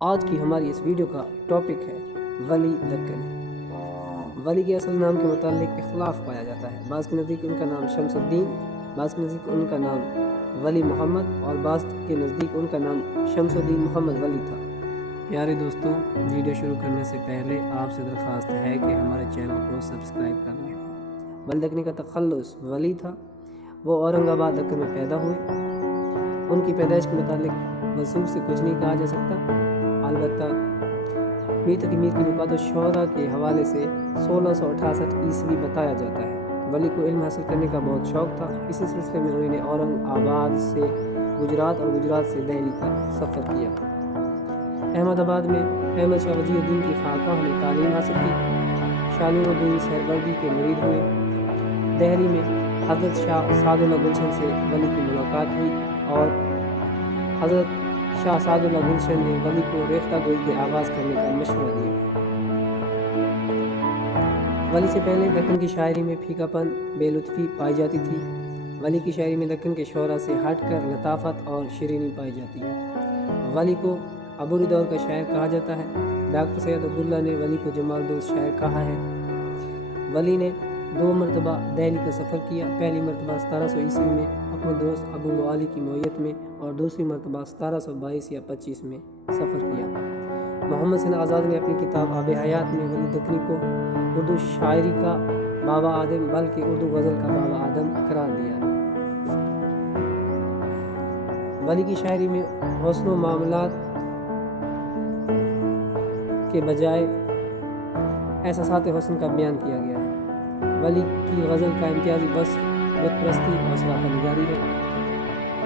آج کی ہماری اس ویڈیو کا ٹاپک ہے ولی دکنی۔ ولی کے اصل نام کے متعلق اختلاف پایا جاتا ہے۔ بعض کے نزدیک ان کا نام شمس الدین، بعض کے نزدیک ان کا نام ولی محمد اور بعض کے نزدیک ان کا نام شمس الدین محمد ولی تھا۔ پیارے دوستوں، ویڈیو شروع کرنے سے پہلے آپ سے درخواست ہے کہ ہمارے چینل کو سبسکرائب کر لیں۔ ولی دکنی کا تخلص ولی تھا۔ وہ اورنگ آباد دکن میں پیدا ہوئے۔ ان کی پیدائش کے متعلق وثوق سے کچھ نہیں کہا جا سکتا، البتہ میر تقی میر کی نکات الشعراء کے حوالے سے 1668 عیسوی بتایا جاتا ہے۔ ولی کو علم حاصل کرنے کا بہت شوق تھا۔ اسی سلسلے میں انہوں نے اورنگ آباد سے گجرات اور گجرات سے دہلی کا سفر کیا۔ احمد آباد میں احمد شاہ وجیہ الدین کی خانقاہ میں تعلیم حاصل کی۔ شاہ نور الدین سہروردی کے مرید ہوئے۔ دہلی میں حضرت شاہ سعد اللہ گلشن سے ولی کی ملاقات ہوئی اور حضرت شاہ سعد اللہ گلشن نے ولی کو ریختہ گوئی کے آغاز کرنے کا مشورہ دیا۔ ولی سے پہلے دکن کی شاعری میں پھیکا پن، بے لطفی پائی جاتی تھی۔ ولی کی شاعری میں دکن کے شعراء سے ہٹ کر لطافت اور شیرینی پائی جاتی ہے۔ ولی کو عبوری دور کا شاعر کہا جاتا ہے۔ ڈاکٹر سید عبداللہ نے ولی کو جمال دوست شاعر کہا ہے۔ ولی نے 2 مرتبہ دہلی کا سفر کیا۔ پہلی مرتبہ 1700 عیسوی میں اپنے دوست ابو معالی کی معیت میں اور دوسری مرتبہ 1722 یا 25 میں سفر کیا۔ محمد حسین آزاد نے اپنی کتاب آب حیات میں ولی دکنی کو اردو شاعری کا بابا آدم بلکہ اردو غزل کا بابا آدم قرار دیا ہے۔ ولی کی شاعری میں حسن و معاملات کے بجائے احساسات حسن کا بیان کیا گیا ہے۔ ولی کی غزل کا امتیازی وصف بت پرستی اور سراپا نگاری ہے۔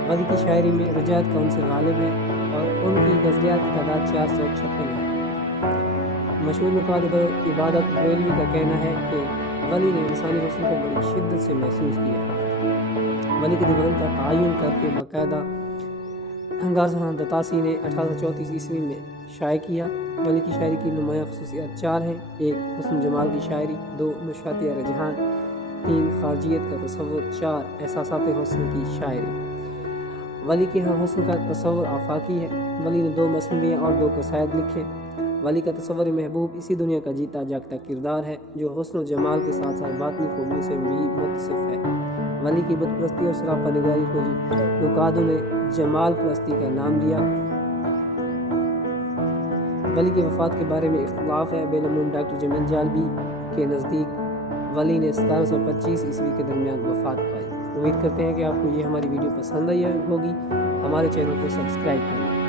ولی کی شاعری میں رجعت کا عنصر غالب ہے اور ان کی غزلیات کی تعداد 456 ہے۔ مشہور مقادب عبادت بریلوی کا کہنا ہے کہ ولی نے انسانی حسن کو بڑی شدت سے محسوس کیا۔ ولی کے دیوان کا تعین کر کے باقاعدہ غازیان دتاسی نے 1834 عیسوی میں شائع کیا۔ ولی کی شاعری کی نمایاں خصوصیات 4 ہیں: 1 حسن جمال کی شاعری، 2 نشاطیہ رجحان، 3 خارجیت کا تصور، 4 احساسات حسن کی شاعری۔ ولی کے ہاں حسن کا تصور آفاقی ہے۔ ولی نے 2 مثنویاں اور 2 قصائد لکھے۔ ولی کا تصور محبوب اسی دنیا کا جیتا جاگتا کردار ہے جو حسن و جمال کے ساتھ ساتھ باطنی خوبیوں سے بھی متصف ہے۔ ولی کی بت پرستی اور سراپا نگاری کو نقادوں نے جمال پرستی کا نام دیا۔ ولی کی وفات کے بارے میں اختلاف ہے۔ بیلمون ڈاکٹر جمیل جالبی کے نزدیک ولی نے 1725 عیسوی کے درمیان وفات پائی۔ امید کرتے ہیں کہ آپ کو یہ ہماری ویڈیو پسند آئی ہوگی۔ ہمارے چینل کو سبسکرائب کریں۔